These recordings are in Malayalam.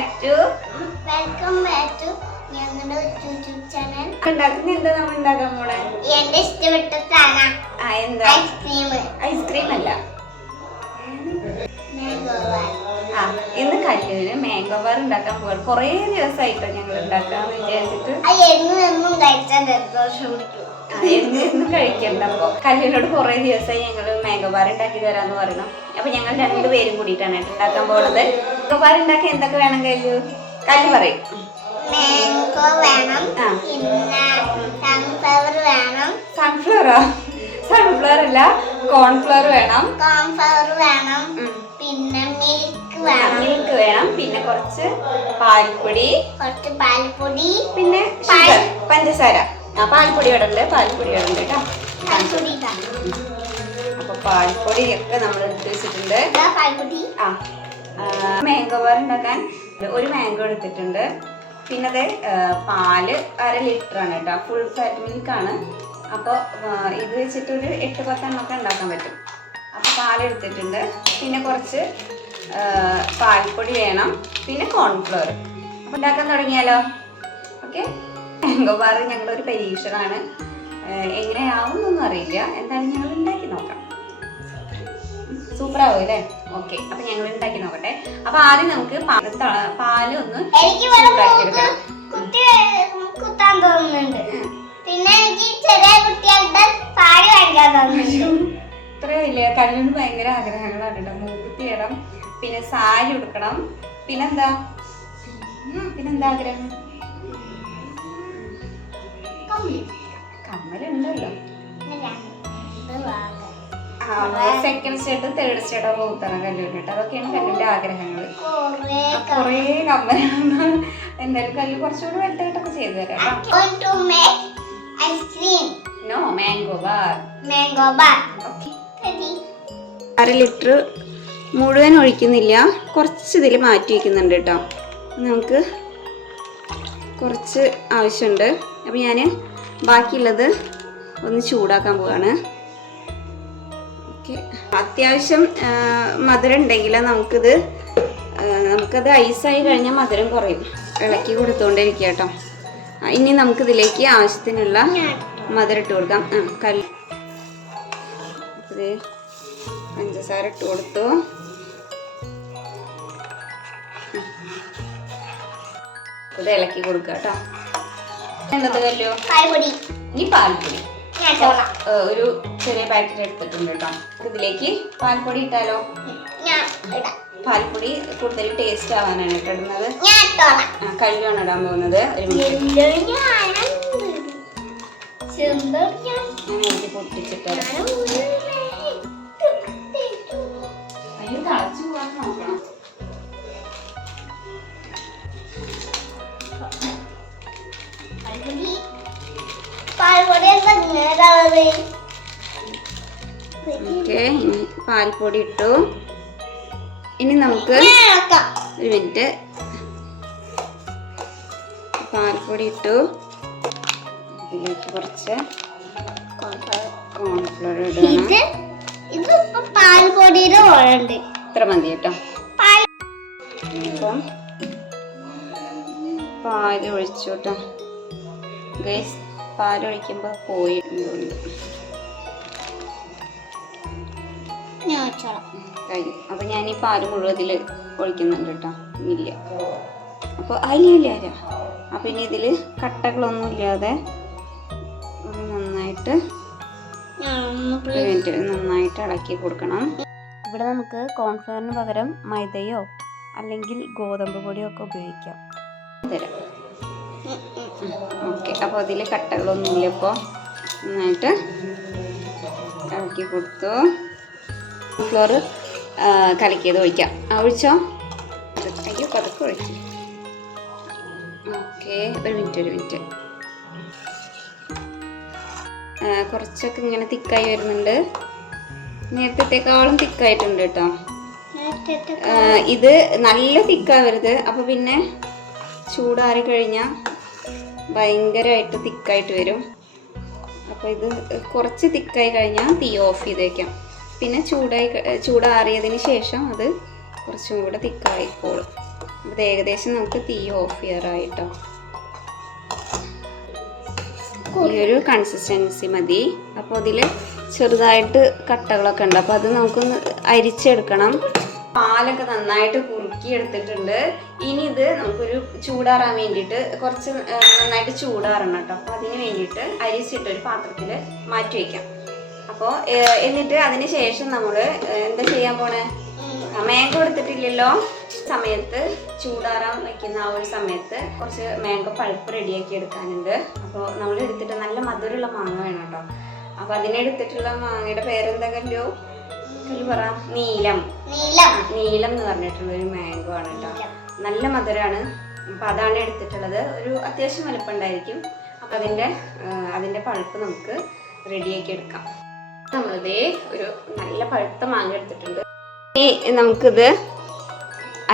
Back to welcome back to ഞങ്ങളുടെ യൂട്യൂബ് ചാനൽ ഉണ്ടാക്കുന്ന എന്താ നമ്മൾ ഉണ്ടാക്കാൻ പോണേ? എന്റെ ഇഷ്ടപ്പെട്ട സാധനം ആ എന്താ? ഐസ്ക്രീം. ഐസ്ക്രീം അല്ല. ആ ഇന്ന് കല്ലുവിന് മാംഗോ ബാർ ഉണ്ടാക്കാൻ പോകാൻ കുറേ ദിവസമായിട്ടോ ഞങ്ങൾ ഉണ്ടാക്കാന്ന് വിചാരിച്ചിട്ട്. എന്നും കഴിച്ചാൽ പിടിക്കും എന്നും കഴിക്കണ്ട അപ്പൊ. കല്ലിനോട് കുറേ ദിവസമായി ഞങ്ങൾ മാംഗോ ബാർ ഉണ്ടാക്കി തരാന്ന് പറയണം അപ്പൊ ഞങ്ങൾ രണ്ടുപേരും കൂടിയിട്ടാണ് ഉണ്ടാക്കാൻ പോണത്. ബാർ എന്തൊക്കെ വേണം കല്ലു? കല്ല് പറയും. മാംഗോ വേണം. ആ. പിന്നെ സൺഫ്ലവർ വേണം. സൺഫ്ലവറോ സൺഫ്ലവർ അല്ല കോൺഫ്ലവർ വേണം. കോൺഫ്ലവർ വേണം. പിന്നെ മിൽക്ക് വേണം. മിൽക്ക് വേണം. പിന്നെ കുറച്ച് പാൽപ്പൊടി. കുറച്ച് പാൽപ്പൊടി. പിന്നെ പഞ്ചസാര. ആ പാൽപ്പൊടി ഇടണ്ട് പാൽപ്പൊടി ഇടണ്ട് കേട്ടോ. പാൽപ്പൊടി. അപ്പൊ പാൽപ്പൊടി ഒക്കെ നമ്മൾ എടുത്ത് വെച്ചിട്ടുണ്ട്. പാൽപ്പൊടി. ആ. മാംഗോ ബാർ ഉണ്ടാക്കാൻ ഒരു മാംഗോ എടുത്തിട്ടുണ്ട്. പിന്നെ അത് പാൽ അര ലിറ്റർ ആണ് കേട്ടോ. ഫുൾ ഫാറ്റ് മിൽക്ക് ആണ്. അപ്പോൾ ഇത് വെച്ചിട്ട് ഒരു എട്ട് പത്തെണ്ണമൊക്കെ ഉണ്ടാക്കാൻ പറ്റും. അപ്പോൾ പാലെടുത്തിട്ടുണ്ട് പിന്നെ കുറച്ച് പാൽപ്പൊടി വേണം. പിന്നെ കോൺഫ്ലോർ അപ്പോൾ ഉണ്ടാക്കാൻ തുടങ്ങിയാലോ? ഓക്കെ മാംഗോ ബാർ ഞങ്ങളൊരു പരീക്ഷണമാണ് എങ്ങനെയാവും എങ്ങനെയാവുന്നൊന്നും അറിയില്ല. എന്തായാലും ഞങ്ങൾ ഉണ്ടാക്കി നോക്കാം. സൂപ്പറാവും അല്ലേ ഓക്കെ അപ്പൊ ഞങ്ങൾ ഉണ്ടാക്കി നോക്കട്ടെ. അപ്പൊ ആദ്യം നമുക്ക് പാൽ ഒന്ന് എനിക്ക് ഇവിടെ ചൂടാക്കി മൂക്ക് എടുക്കണം കുത്താൻ തോന്നുന്നുണ്ട്. പിന്നെ എനിക്ക് ചെറിയ കുട്ടികളുടെ പാൽ കഴിക്കാൻ തോന്നുന്നുണ്ട്. ഇത്ര വലിയ കല്ലിന് ഭയങ്കര ആഗ്രഹങ്ങളാണ് കേട്ടോ. മൂക്കുത്തി ഇടം പിന്നെ സാരി ഉടുക്കണം. പിന്നെന്താ? പിന്നെന്താ ആഗ്രഹം? കമ്മലുണ്ടല്ലോ സെക്കൻഡ് സ്റ്റേറ്റ് തേർഡ് സ്റ്റേറ്റോ കൂത്തണം കല്ലൂരിന് കേട്ടോ. അതൊക്കെയാണ് കല്ലിന്റെ ആഗ്രഹങ്ങൾ കൊറേ കമ്മലാണ് എന്തായാലും കല്ല് കുറച്ചുകൂടി വലുതായിട്ടൊക്കെ ചെയ്തു തരാം no mango bar mango bar അര ലിറ്റർ മുഴുവൻ ഒഴിക്കുന്നില്ല. കുറച്ച് ഇതിൽ മാറ്റി വയ്ക്കുന്നുണ്ട് കേട്ടോ. നമുക്ക് കുറച്ച് ആവശ്യമുണ്ട്. അപ്പം ഞാൻ ബാക്കിയുള്ളത് ഒന്ന് ചൂടാക്കാൻ പോവാണ്. ഓക്കെ. അത്യാവശ്യം മധുരം ഉണ്ടെങ്കിൽ നമുക്കിത് നമുക്കത് ഐസായി കഴിഞ്ഞാൽ മധുരം കുറയും. ഇളക്കി കൊടുത്തുകൊണ്ടിരിക്കുക കേട്ടോ ഇനി നമുക്കിതിലേക്ക് ആവശ്യത്തിനുള്ള മധുരം ഇട്ട് കൊടുക്കാം. ആ കല്ല് പഞ്ചസാര ഇട്ട് കൊടുത്തു. ഇത് ഇളക്കി കൊടുക്കുക കേട്ടോ. എന്നത് കല്ലോ? ഇനി പാൽപ്പൊടി. ഒരു ചെറിയ പാക്കറ്റ് എടുത്തിട്ടുണ്ട് കേട്ടോ ഇതിലേക്ക് പാൽപ്പൊടി ഇട്ടാലോ? പാൽപ്പൊടി കൂടുതൽ ടേസ്റ്റ് ആവാനാണ് ഇട്ടിടുന്നത് കഴിവാണ് ഇടാൻ പോകുന്നത്. പൊട്ടിച്ചിട്ട് ഞാനും അയ്യോ തിളച്ചു പോകാൻ നോക്കണം. പാൽപ്പൊടി എന്താ ഇങ്ങനെ ഓക്കെ ഇനി പാൽപ്പൊടി ഇട്ടു. ഇനി നമുക്ക് ഒരു മിനിറ്റ് പാൽപ്പൊടി ഇട്ടു. ഇതിലേക്ക് കുറച്ച് കോൺഫ്ലവർ ഇടണം. പാൽപ്പൊടിയുടെ ഓഴുണ്ട് ഇത്ര മതി കേട്ടോ. പാൽ ഇപ്പം പാൽ ഒഴിച്ചു കേട്ടോ. ഗൈസ് പാലൊഴിക്കുമ്പോൾ പോയിട്ടുണ്ട് ഞാൻ വെച്ചോളാം. കഴിഞ്ഞു. അപ്പോൾ ഞാൻ ഈ പാൽ മുഴുവൻ ഇതിൽ ഒഴിക്കുന്നുണ്ട് കേട്ടോ. ഇല്ല. അപ്പോൾ അല്ല അപ്പൊ അപ്പോൾ ഇനി ഇതിൽ കട്ടകളൊന്നും ഇല്ലാതെ ഒന്ന് നന്നായിട്ട് ഞാൻ ഒരു മിനിറ്റ് നന്നായിട്ട് ഇളക്കി കൊടുക്കണം. ഇവിടെ നമുക്ക് കോൺഫ്ലവറിന് പകരം മൈദയോ അല്ലെങ്കിൽ ഗോതമ്പ് പൊടിയോ ഒക്കെ ഉപയോഗിക്കാം. തരാം. ഓക്കെ. അപ്പോൾ അതിൽ കട്ടകളൊന്നും ഇല്ല ഇപ്പോൾ നന്നായിട്ട് ഇളക്കി കൊടുത്തു. ഫ്ലോർ കലക്കിയത് ഒഴിക്കാം. ആ ഒഴിച്ചോ? അയ്യോ പതുക്കെ ഒഴിക്കും. ഓക്കെ ഒരു മിനിറ്റ് ഒരു മിനിറ്റ്. കുറച്ചൊക്കെ ഇങ്ങനെ തിക്കായി വരുന്നുണ്ട്. നേരത്തെത്തേക്കാളും തിക്കായിട്ടുണ്ട് കേട്ടോ. ഇത് നല്ല തിക്കാവരുത്. അപ്പോൾ പിന്നെ ചൂടാറി കഴിഞ്ഞാൽ ഭയങ്കരമായിട്ട് തിക്കായിട്ട് വരും. അപ്പോൾ ഇത് കുറച്ച് തിക്കായി കഴിഞ്ഞാൽ തീ ഓഫ് ചെയ്തേക്കാം. പിന്നെ ചൂടായി ചൂടാറിയതിന് ശേഷം അത് കുറച്ചും കൂടെ തിക്കായിക്കോളും അപ്പോൾ ഏകദേശം നമുക്ക് തീ ഓഫ് ചെയ്യാറായിട്ടോ. ഈ ഒരു കൺസിസ്റ്റൻസി മതി. അപ്പോൾ അതിൽ ചെറുതായിട്ട് കട്ടകളൊക്കെ ഉണ്ട്. അപ്പോൾ അത് നമുക്കൊന്ന് അരിച്ചെടുക്കണം. പാലൊക്കെ നന്നായിട്ട് കുറുക്കി എടുത്തിട്ടുണ്ട് ഇനി ഇത് നമുക്കൊരു ചൂടാറാൻ വേണ്ടിയിട്ട് കുറച്ച് നന്നായിട്ട് ചൂടാറണം കേട്ടോ. അപ്പോൾ അതിന് വേണ്ടിയിട്ട് അരിച്ചിട്ട് ഒരു പാത്രത്തിൽ മാറ്റി വയ്ക്കാം അപ്പോൾ എന്നിട്ട് അതിന് ശേഷം നമ്മൾ എന്താ ചെയ്യാൻ പോണേ? മാങ്കോ എടുത്തിട്ടില്ലല്ലോ. സമയത്ത് ചൂടാറാൻ വെക്കുന്ന ആ ഒരു സമയത്ത് കുറച്ച് മാങ്കോ പഴുപ്പ് റെഡിയാക്കി എടുക്കാനുണ്ട്. അപ്പോൾ നമ്മൾ എടുത്തിട്ട് നല്ല മധുരമുള്ള മാങ്ങ വേണം കേട്ടോ. അപ്പോൾ അതിനെടുത്തിട്ടുള്ള മാങ്ങയുടെ പേരെന്താ കല്ലോ? പറ. നീലം. നീലം. നീലം എന്ന് പറഞ്ഞിട്ടുള്ള ഒരു മാംഗോ ആണ് കേട്ടോ. നല്ല മധുരമാണ്. അപ്പം അതാണ് എടുത്തിട്ടുള്ളത്. ഒരു അത്യാവശ്യം വലുപ്പമുണ്ടായിരിക്കും. അപ്പം അതിന്റെ അതിന്റെ അതിന്റെ പഴുപ്പ് നമുക്ക് റെഡിയാക്കി എടുക്കാം. നമ്മളിതേ ഒരു നല്ല പഴുത്ത മാങ്ങ എടുത്തിട്ടുണ്ട്. ഇനി നമുക്കിത്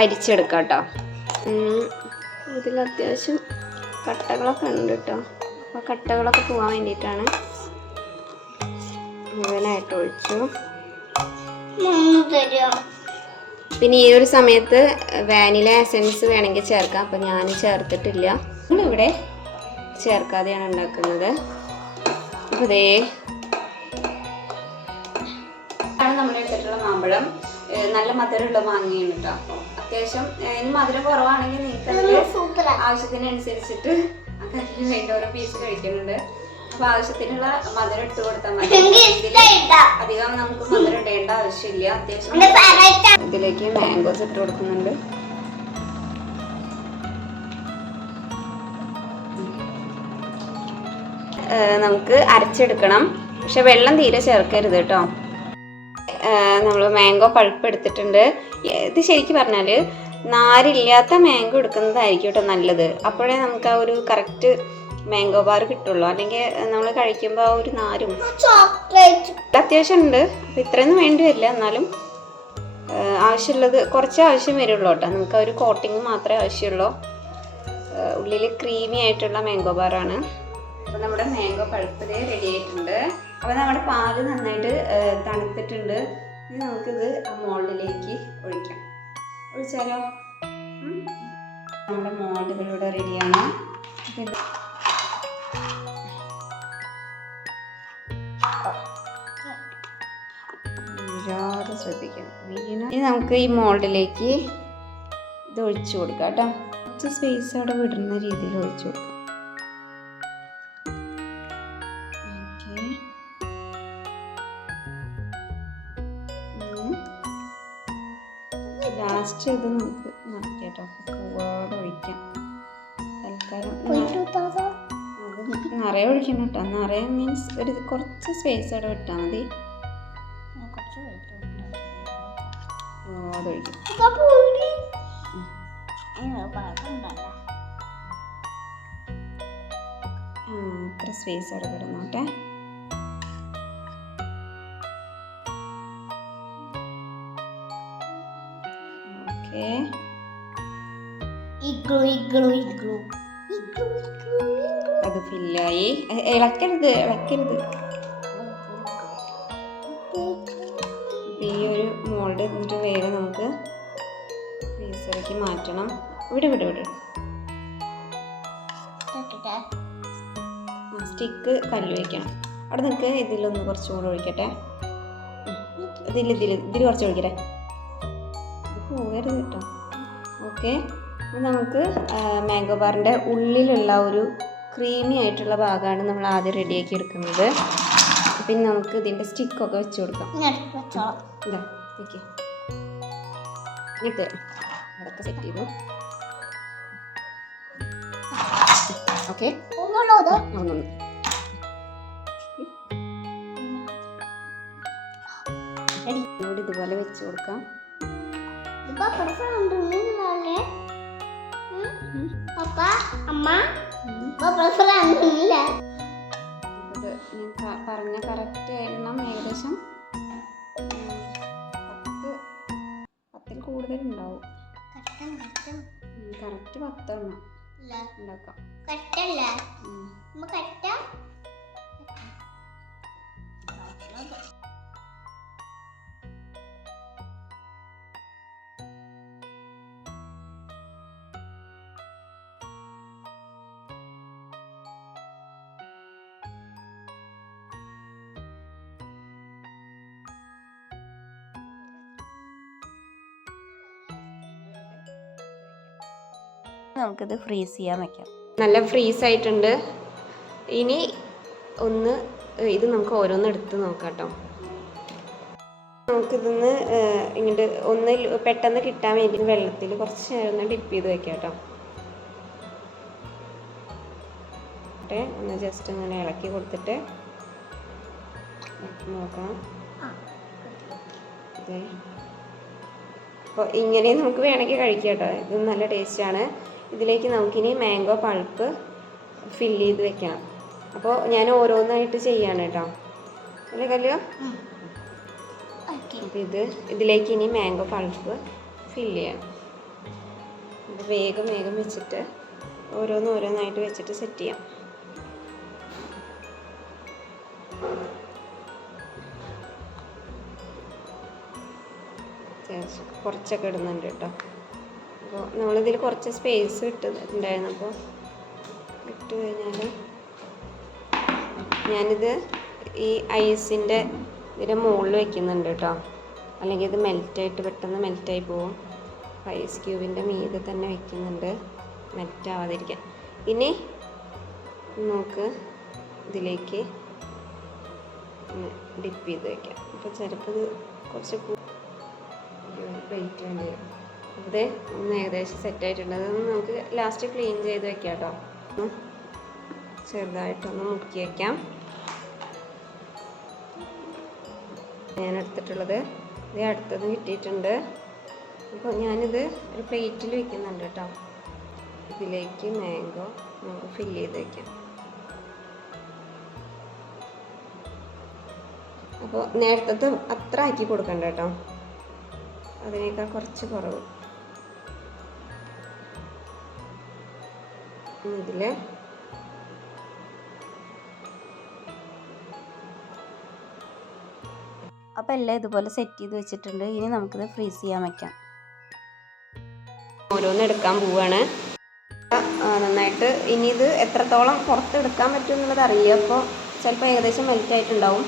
അരിച്ചെടുക്കാം കേട്ടോ. ഇതിൽ അത്യാവശ്യം കട്ടകളൊക്കെ ഉണ്ട് കേട്ടോ. അപ്പോൾ കട്ടകളൊക്കെ പോകാൻ വേണ്ടിയിട്ടാണ്. മുഴുവനായിട്ട് ഒഴിച്ചു. പിന്നെ ഈ ഒരു സമയത്ത് വാനില എസൻസ് വേണമെങ്കിൽ ചേർക്കാം. അപ്പം ഞാൻ ചേർത്തിട്ടില്ല. ഇവിടെ ചേർക്കാതെയാണ് ഉണ്ടാക്കുന്നത്. അപ്പോൾ ഇതേ നല്ല മധുരമുള്ള മാങ്ങയാണ് കേട്ടോ അപ്പോൾ അത്യാവശ്യം ഇനി മധുരം കുറവാണെങ്കിൽ നിങ്ങൾക്ക് അതിൽ ആവശ്യത്തിനനുസരിച്ചിട്ട് അതിന് വേണ്ട ഓരോ പീസ് കഴിക്കുന്നുണ്ട്. അപ്പൊ ആവശ്യത്തിനുള്ള മധുരം ഇട്ട് കൊടുത്താൽ മതി. അധികം നമുക്ക് മധുരം ഇടേണ്ട ആവശ്യമില്ല. അത്യാവശ്യം ഇതിലേക്ക് മാംഗോസ് ഇട്ട് കൊടുക്കുന്നുണ്ട്. നമുക്ക് അരച്ചെടുക്കണം. പക്ഷെ വെള്ളം തീരെ ചേർക്കരുത് കേട്ടോ നമ്മൾ മാംഗോ പഴുപ്പ് എടുത്തിട്ടുണ്ട് ഇത് ശരിക്കും പറഞ്ഞാൽ നാരില്ലാത്ത മാംഗോ എടുക്കുന്നതായിരിക്കും കേട്ടോ നല്ലത്. അപ്പോഴേ നമുക്ക് ആ ഒരു കറക്റ്റ് മാംഗോ ബാർ കിട്ടുള്ളൂ. അല്ലെങ്കിൽ നമ്മൾ കഴിക്കുമ്പോൾ ആ ഒരു നാരും. അത്യാവശ്യം ഉണ്ട്. അപ്പം ഇത്രയൊന്നും വേണ്ടി വരില്ല. എന്നാലും ആവശ്യമുള്ളത് കുറച്ച് ആവശ്യം വരുള്ളൂ കേട്ടോ. നമുക്ക് ആ ഒരു കോട്ടിങ് മാത്രമേ ആവശ്യമുള്ളൂ. ഉള്ളിൽ ക്രീമി ആയിട്ടുള്ള മാംഗോ ബാറാണ്. അപ്പോൾ നമ്മുടെ മാംഗോ പഴുപ്പ് റെഡി ആയിട്ടുണ്ട്. അപ്പോൾ നമ്മുടെ പാൽ നന്നായിട്ട് തണുത്തിട്ടുണ്ട്. ഇനി നമുക്കിത് മോൾഡിലേക്ക് ഒഴിക്കാം. ഒഴിച്ചാലോ? നമ്മുടെ മോൾഡുകളിവിടെ റെഡിയാണ് ഇത് ശ്രദ്ധിക്കണം. വീണ് ഇനി നമുക്ക് ഈ മോൾഡിലേക്ക് ഇത് ഒഴിച്ചു കൊടുക്കാം കേട്ടോ. കുറച്ച് സ്പേസ് അവിടെ വിടുന്ന രീതിയിൽ ഒഴിച്ചു കൊടുക്കാം. ലാസ്റ്റ് ഇത് നമുക്ക് കേട്ടോ ഒരുപാട് ഒഴിക്കാം. തൽക്കാലം അത് നിറയെ ഒഴിക്കണം കേട്ടോ. നിറയെ മീൻസ് ഒരു കുറച്ച് സ്പേസ് അവിടെ വിട്ടാൽ മതി. ഒരുപാട് ഒഴിക്കും. അത്ര സ്പേസ് അവിടെ കിടന്നോട്ടെ. Igloo igloo igloo. അത് ഫില്ലായി ഇളക്കരുത് ഇളക്കരുത് ഈ ഒരു മോൾഡ് എന്നിട്ട് വേഗം നമുക്ക് ഫ്രീസറിലേക്ക് മാറ്റണം. ഇവിടെ ഇവിടെ ഇവിടെ സ്റ്റിക്ക് കല്ല് വയ്ക്കണം അവിടെ നിങ്ങൾക്ക് ഇതിലൊന്ന് കുറച്ചും കൂടെ ഒഴിക്കട്ടെ. ഇതിൽ ഇതിൽ ഇതിൽ കുറച്ച് ഒഴിക്കട്ടെ. പോകരുത് കേട്ടോ. ഓക്കെ. അപ്പോൾ നമുക്ക് മാംഗോ ബാറിന്റെ ഉള്ളിലുള്ള ഒരു ക്രീമി ആയിട്ടുള്ള ഭാഗമാണ് നമ്മൾ ആദ്യം റെഡിയാക്കി എടുക്കുന്നത്. പിന്നെ നമുക്ക് ഇതിന്റെ സ്റ്റിക്കൊക്കെ വെച്ച് കൊടുക്കാം. ഇതാ ഓക്കെ എന്നിട്ട് അതൊക്കെ സെറ്റ് ചെയ്തു. ഓക്കെ. ഇതുപോലെ വെച്ച് കൊടുക്കാം. പപ്പ അമ്മ പ്രസവമുണ്ടില്ല ഇത് ഞാൻ പറഞ്ഞ കറക്റ്റ് എണ്ണം ഏകദേശം? പത്ത് പത്തിൽ കൂടുതൽ ഉണ്ടാവും കറക്റ്റ് പത്തെണ്ണം ഉണ്ടാക്കാം. കട്ടല്ല. കട്ട? നമുക്കിത് ഫ്രീസ് ചെയ്യാൻ വെക്കാം. നല്ല ഫ്രീസ് ആയിട്ടുണ്ട്. ഇനി ഒന്ന് ഇത് നമുക്ക് ഓരോന്ന് എടുത്ത് നോക്കാം കേട്ടോ നമുക്കിതൊന്ന് ഇങ്ങോട്ട് ഒന്ന് പെട്ടെന്ന് കിട്ടാൻ വേണ്ടി വെള്ളത്തിൽ കുറച്ച് നേരം ഒന്ന് ഡിപ്പ് ചെയ്ത് വെക്കാം കേട്ടോ ഒന്ന് ജസ്റ്റ് ഇങ്ങനെ ഇളക്കി കൊടുത്തിട്ട് നോക്കാം. അതെ അപ്പോൾ ഇങ്ങനെ നമുക്ക് വേണമെങ്കിൽ കഴിക്കാം കേട്ടോ. ഇത് നല്ല ടേസ്റ്റാണ് ഇതിലേക്ക് നമുക്കിനി മാംഗോ പൾപ്പ് ഫില്ല് ചെയ്ത് വെക്കാം അപ്പോൾ ഞാൻ ഓരോന്നായിട്ട് ചെയ്യാണ് കേട്ടോ. അല്ലേ കല്ലോ? അപ്പം ഇത് ഇതിലേക്ക് ഇനി മാംഗോ പൾപ്പ് ഫില്ല് ചെയ്യണം. അപ്പോൾ വേഗം വേഗം വെച്ചിട്ട് ഓരോന്ന് ഓരോന്നായിട്ട് വെച്ചിട്ട് സെറ്റ് ചെയ്യാം. കുറച്ചൊക്കെ ഇടുന്നുണ്ട് കേട്ടോ. അപ്പോൾ നമ്മളിതിൽ കുറച്ച് സ്പേസ് ഇട്ടിട്ടുണ്ടായിരുന്നു അപ്പോൾ ഇട്ട് കഴിഞ്ഞാൽ ഞാനിത് ഈ ഐസിന്റെ ഇതിന്റെ മുകളിൽ വെക്കുന്നുണ്ട് കേട്ടോ. അല്ലെങ്കിൽ ഇത് മെൽറ്റായിട്ട് പെട്ടെന്ന് മെൽറ്റായി പോവും. ഐസ് ക്യൂബിന്റെ മീതെ തന്നെ വെക്കുന്നുണ്ട്. മെൽറ്റ് ആവാതിരിക്കാൻ. ഇനി നമുക്ക് ഇതിലേക്ക് ഡിപ്പ് ചെയ്ത് വയ്ക്കാം അപ്പോൾ ചിലപ്പോൾ ഇത് കുറച്ച് വെയിറ്റ് വേണ്ടി വരും. അതെ ഒന്ന് ഏകദേശം സെറ്റായിട്ടുണ്ട് അതൊന്ന് നമുക്ക് ലാസ്റ്റ് ക്ലീൻ ചെയ്ത് വെക്കാം കേട്ടോ ഒന്ന് ചെറുതായിട്ടൊന്ന് മുക്കി വയ്ക്കാം ഞാൻ എടുത്തിട്ടുള്ളത് ഇത് അടുത്തത് കിട്ടിയിട്ടുണ്ട്. അപ്പോൾ ഞാനിത് ഒരു പ്ലേറ്റിൽ വെക്കുന്നുണ്ട് കേട്ടോ. ഇതിലേക്ക് മാംഗോ നമുക്ക് ഫില്ല് ചെയ്ത് വയ്ക്കാം അപ്പോൾ നേരത്തെ അത്ര ആക്കി കൊടുക്കണ്ട കേട്ടോ. അതിനേക്കാൾ കുറച്ച് കുറവ്. ഇതിൽ അപ്പോൾ എല്ലാം ഇതുപോലെ സെറ്റ് ചെയ്ത് വെച്ചിട്ടുണ്ട്. ഇനി നമുക്കിത് ഫ്രീസ് ചെയ്യാൻ വെക്കാം. ഓരോന്ന് എടുക്കാൻ പോവാണ്. നന്നായിട്ട്. ഇനി ഇത് എത്രത്തോളം പുറത്തെടുക്കാൻ പറ്റും എന്നുള്ളത് അറിയുക അപ്പോൾ ചിലപ്പോൾ ഏകദേശം മെൽറ്റ് ആയിട്ടുണ്ടാവും.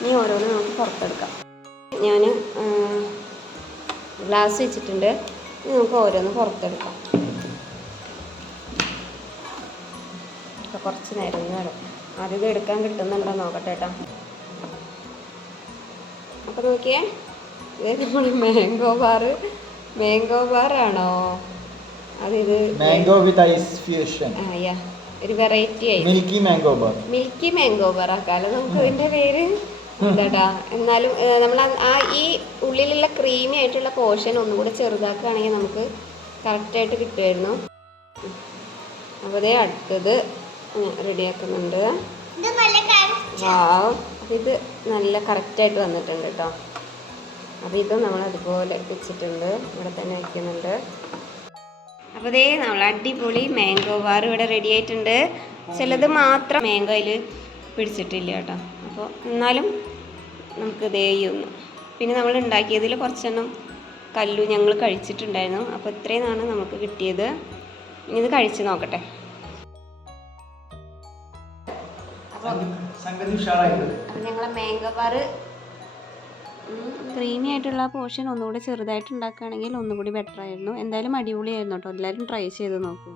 ഇനി ഓരോന്ന് നമുക്ക് പുറത്തെടുക്കാം. ഞാൻ ഗ്ലാസ് വെച്ചിട്ടുണ്ട്. ഇനി നമുക്ക് ഓരോന്ന് പുറത്തെടുക്കാം. അപ്പോൾ കുറച്ച് നേരം കിടക്കും. ആദ്യം എടുക്കാൻ കിട്ടുന്നുണ്ടോ നോക്കട്ടെ കേട്ടോ അപ്പോൾ നോക്കിയേ ഇതേ നമ്മൾ മാംഗോ ബാർ മാംഗോ ബാർ ആണോ അതിത് മാംഗോ വിത്ത് ഐസ് ഫ്യൂഷൻ ആ യാ ഒരു വെറൈറ്റി ആയി. Milky mango bar milky mango bar ആക്കാലോ. നമുക്ക് ഇതിന്റെ പേര് എന്താട്ടാ എന്നാലും നമ്മൾ ആ ഈ ഉള്ളിലുള്ള ക്രീമി ആയിട്ടുള്ള പോർഷൻ ഒന്നും കൂടെ ചെറുതാക്കുകയാണെങ്കിൽ നമുക്ക് കറക്റ്റായിട്ട് കിട്ടുമായിരുന്നു. അപ്പോൾ അതേ അടുത്തത്. റെഡിയാക്കുന്നുണ്ട്. ഇത് നല്ല കറക്റ്റ് വാവ്. ഇത് നല്ല കറക്റ്റായിട്ട് വന്നിട്ടുണ്ട് കേട്ടോ അപ്പോൾ ഇത് നമ്മൾ അതുപോലെ വെച്ചിട്ടുണ്ട്. ഇവിടെ തന്നെ വെക്കുന്നുണ്ട്. അപ്പോൾ ഇതേ നമ്മൾ അടിപൊളി മാംഗോ ബാർ ഇവിടെ റെഡി ആയിട്ടുണ്ട്. ചിലത് മാത്രം മാംഗോയിൽ പിടിച്ചിട്ടില്ല കേട്ടോ അപ്പോൾ എന്നാലും നമുക്ക് ഇതേ ഒന്ന് പിന്നെ നമ്മൾ ഉണ്ടാക്കിയതിൽ കുറച്ചെണ്ണം കല്ലു ഞങ്ങൾ കഴിച്ചിട്ടുണ്ടായിരുന്നു. അപ്പോൾ ഇത്രയുമാണ് നമുക്ക് കിട്ടിയത്. ഇനി ഇത് കഴിച്ച് നോക്കട്ടെ. സംഗതി ക്രീമി ആയിട്ടുള്ള പോർഷൻ ഒന്നുകൂടി ചെറുതായിട്ട് ഉണ്ടാക്കുകയാണെങ്കിൽ ഒന്നുകൂടി ബെറ്റർ ആയിരുന്നു. എന്തായാലും അടിപൊളിയായിരുന്നു കേട്ടോ. എല്ലാവരും ട്രൈ ചെയ്ത് നോക്കൂ.